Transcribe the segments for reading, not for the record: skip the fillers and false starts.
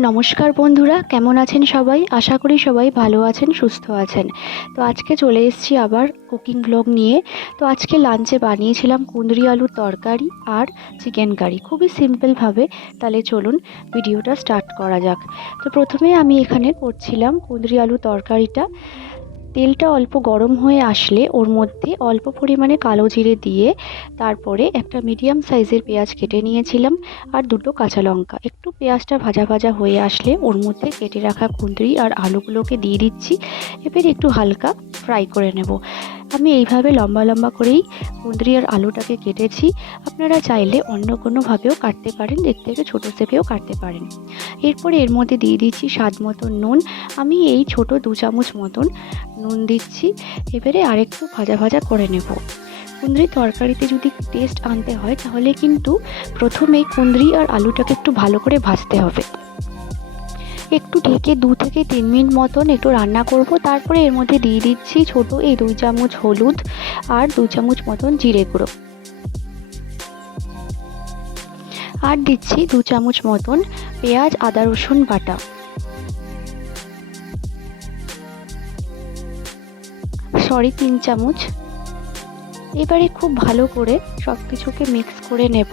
নমস্কার বন্ধুরা, কেমন আছেন সবাই? আশা করি সবাই ভালো আছেন, সুস্থ আছেন। তো আজকে চলে এসেছি আবার কুকিং ব্লগ নিয়ে। তো আজকে লাঞ্চে বানিয়েছিলাম কুঁদরি আলুর তরকারি আর চিকেন কারি, খুবই সিম্পলভাবে। তাহলে চলুন ভিডিওটা স্টার্ট করা যাক। তো প্রথমে আমি এখানে করছিলাম কুঁদরি আলু তরকারিটা। তেলটা অল্প গরম হয়ে আসলে ওর মধ্যে অল্প পরিমাণে কালো জিরে দিয়ে তারপরে একটা মিডিয়াম সাইজের পেঁয়াজ কেটে নিয়েছিলাম আর দুটো কাঁচা লঙ্কা। একটু পেঁয়াজটা ভাজা ভাজা হয়ে আসলে ওর মধ্যে কেটে রাখা কুঁদরি আর আলুগুলোকে দিয়ে দিচ্ছি। এবার একটু হালকা ফ্রাই করে নেব। আমি এইভাবে লম্বা লম্বা করেই কুঁদরি আর আলুটাকে কেটেছি। আপনারা চাইলে অন্য কোনোভাবেও কাটতে পারেন, দেখতে একটু ছোটো শেপেও কাটতে পারেন। এরপরে এর মধ্যে দিয়ে দিচ্ছি স্বাদ মতো নুন। আমি এই ছোট 2 চামচ মতন নুন দিচ্ছি। এবারে আরেকটু ভাজা ভাজা করে নেব। কুঁদরি তরকারিতে যদি টেস্ট আনতে হয় তাহলে কিন্তু প্রথমেই কুঁদরি আর আলুটাকে একটু ভালো করে ভাজতে হবে। একটু ঢেকে 2 থেকে 3 মিনিট মতন একটু রান্না করব। তারপরে এর মধ্যে দিয়ে দিচ্ছি ছোট এই 2 চামচ হলুদ আর 2 চামচ মতন জিরে গুঁড়ো, আর দিচ্ছি 2 চামচ মতন পেঁয়াজ আদা রসুন বাটা, 3 চামচ। এবারে খুব ভালো করে সব কিছুকে মিক্স করে নেব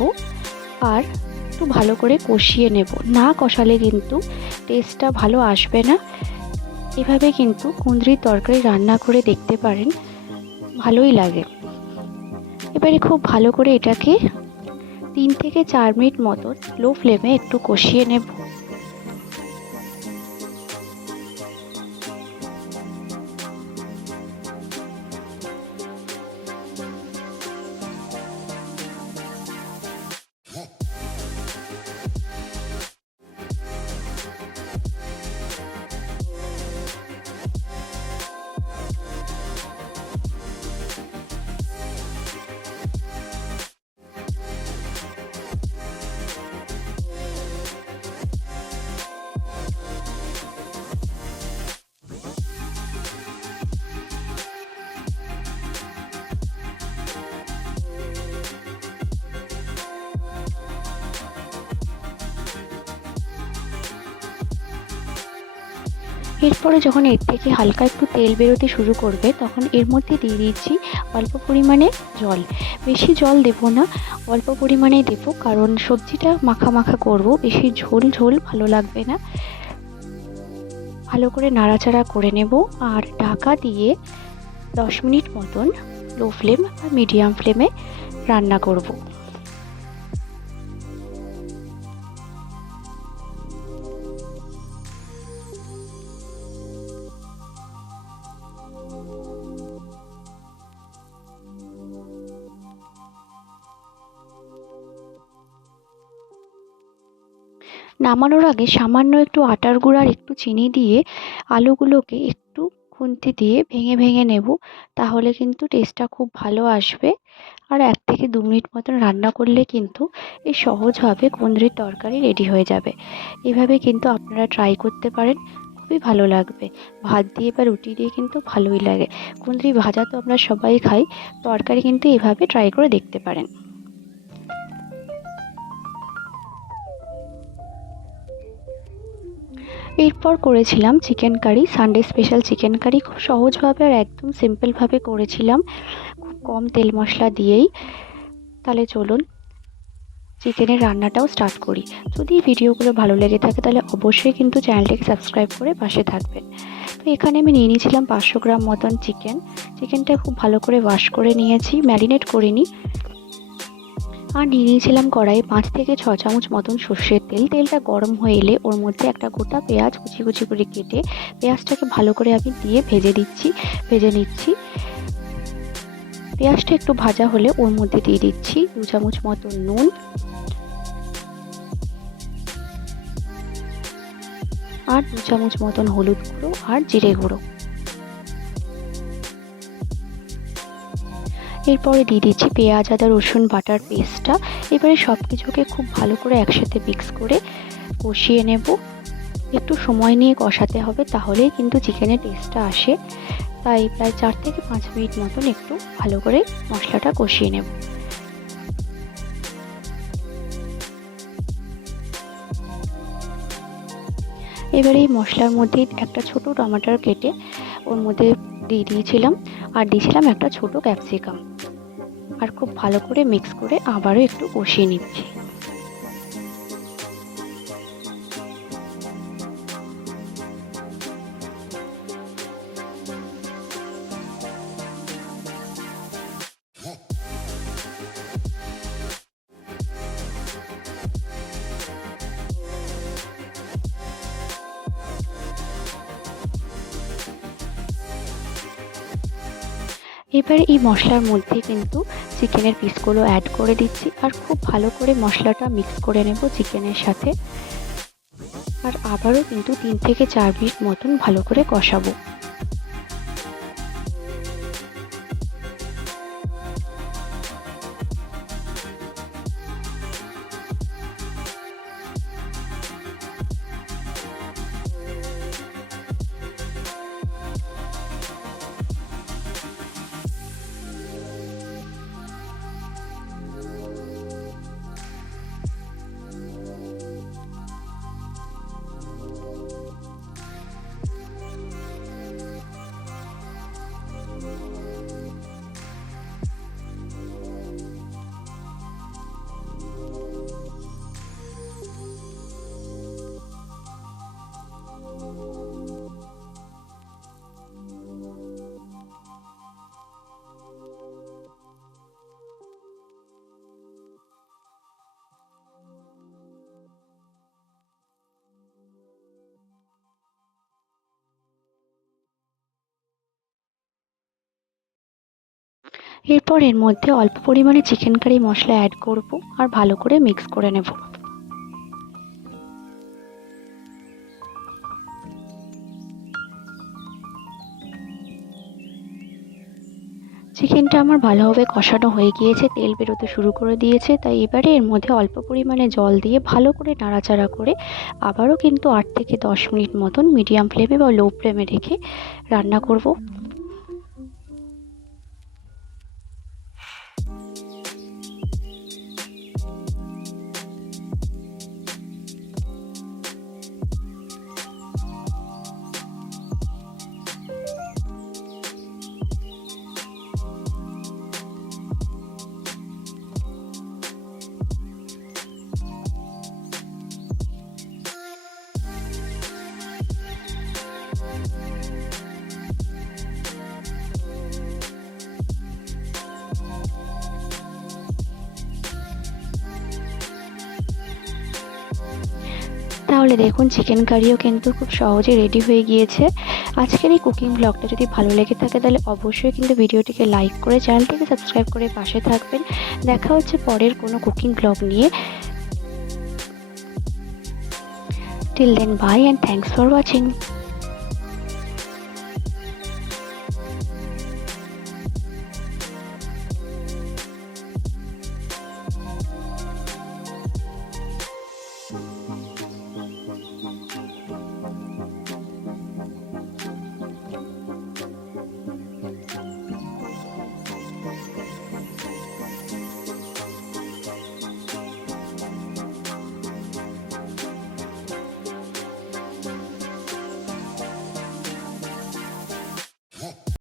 আর একটু ভালো করে কষিয়ে নেব। না কষালে কিন্তু টেস্টটা ভালো আসবে না। এভাবে কিন্তু কুঁদরির তরকারি রান্না করে দেখতে পারেন, ভালোই লাগে। এবারে খুব ভালো করে এটাকে 3 থেকে 4 মিনিট মতো লো ফ্লেমে একটু কষিয়ে নেব। এরপরে যখন এর থেকে হালকা একটু তেল বেরোতে শুরু করবে তখন এর মধ্যে দিয়ে দিচ্ছি অল্প পরিমাণে জল। বেশি জল দেব না, অল্প পরিমাণে দেব, কারণ সবজিটা মাখা মাখা করব, বেশি ঝোল ঝোল ভালো লাগবে না। ভালো করে নাড়াচাড়া করে নেব আর ঢাকা দিয়ে 10 মিনিট মতন লো ফ্লেম বা মিডিয়াম ফ্লেমে রান্না করব। নামানোর আগে সামান্য একটু আটার গুঁড়ো আর একটু চিনি দিয়ে আলুগুলোকে একটু খুন্তি দিয়ে ভেঙে ভেঙে নেব, তাহলে কিন্তু টেস্টটা খুব ভালো আসবে। আর 1 থেকে 2 মিনিট মতন রান্না করলে কিন্তু এই সহজভাবে কুঁদরির তরকারি রেডি হয়ে যাবে। এভাবে কিন্তু আপনারা ট্রাই করতে পারেন, খুবই ভালো লাগবে। ভাত দিয়ে বা রুটি দিয়ে কিন্তু ভালোই লাগে। কুঁদরি ভাজা তো আমরা সবাই খাই, তরকারি কিন্তু এভাবে ট্রাই করে দেখতে পারেন। এরপর করেছিলাম chicken curry, Sunday special chicken curry. খুব সহজভাবে আর একদম সিম্পলভাবে করেছিলাম, খুব কম তেল মশলা দিয়েই। তাহলে চলুন চিকেনের রান্নাটাও স্টার্ট করি। যদি ভিডিওগুলো ভালো লেগে থাকে তাহলে অবশ্যই কিন্তু চ্যানেলটিকে সাবস্ক্রাইব করে পাশে থাকবেন। তো এখানে আমি নিয়ে নিয়েছিলাম 500 গ্রাম মতন চিকেনটা খুব ভালো করে ওয়াশ করে নিয়েছি, ম্যারিনেট করিনি। আর নিয়ে নিয়েছিলাম কড়াইয়ে 5 থেকে 6 চামচ মতন সর্ষের তেল। তেলটা গরম হয়ে এলে ওর মধ্যে একটা গোটা পেঁয়াজ কুচি কুচি করে কেটে পেঁয়াজটাকে ভালো করে আমি দিয়ে ভেজে নিচ্ছি। পেঁয়াজটা একটু ভাজা হলে ওর মধ্যে দিয়ে দিচ্ছি 2 চামচ মতন নুন আর 2 চামচ মতন হলুদ গুঁড়ো আর জিরে গুঁড়ো। এরপরে দিয়ে দিচ্ছি পেঁয়াজ আদা রসুন বাটার পেস্টটা। এবারে সব কিছুকে খুব ভালো করে একসাথে মিক্স করে কষিয়ে নেব। একটু সময় নিয়ে কষাতে হবে, তাহলেই কিন্তু চিকেনের টেস্টটা আসে। তাই প্রায় 4 থেকে 5 মিনিট মতন একটু ভালো করে মশলাটা কষিয়ে নেব। এবারে এই মশলার মধ্যে একটা ছোট টমেটো কেটে ওর মধ্যে দিয়ে দিয়েছিলাম, আর দিয়েছিলাম একটা ছোট ক্যাপসিকাম, আর খুব ভালো করে মিক্স করে আবারও একটু কষিয়ে নিচ্ছি। এবার এই মশলার মধ্যে কিন্তু চিকেনের পিসগুলো অ্যাড করে দিচ্ছি, আর খুব ভালো করে মশলাটা মিক্স করে নেব চিকেনের সাথে, আর আবারও কিন্তু 3 থেকে 4 মিনিট মতন ভালো করে কষাবো। এরপর এর মধ্যে অল্প পরিমাণে চিকেন কারি মশলা অ্যাড করব, আর ভালো করে মিক্স করে নেব। চিকেনটা আমার ভালোভাবে কষানো হয়ে গিয়েছে, তেল বেরোতে শুরু করে দিয়েছে, তাই এবারে এর মধ্যে অল্প পরিমাণে জল দিয়ে ভালো করে নাড়াচাড়া করে আবারও কিন্তু 8 থেকে 10 মিনিট মতন মিডিয়াম ফ্লেমে বা লো ফ্লেমে রেখে রান্না করব। তাহলে দেখুন চিকেন কারিও কিন্তু খুব সহজে রেডি হয়ে গিয়েছে। আজকের এই কুকিং ব্লগটা যদি ভালো লেগে থাকে তাহলে অবশ্যই কিন্তু ভিডিওটিকে লাইক করে চ্যানেলটিকে সাবস্ক্রাইব করে পাশে থাকবেন। দেখা হচ্ছে পরের কোনো কুকিং ব্লগ নিয়ে। Till then bye and thanks for watching.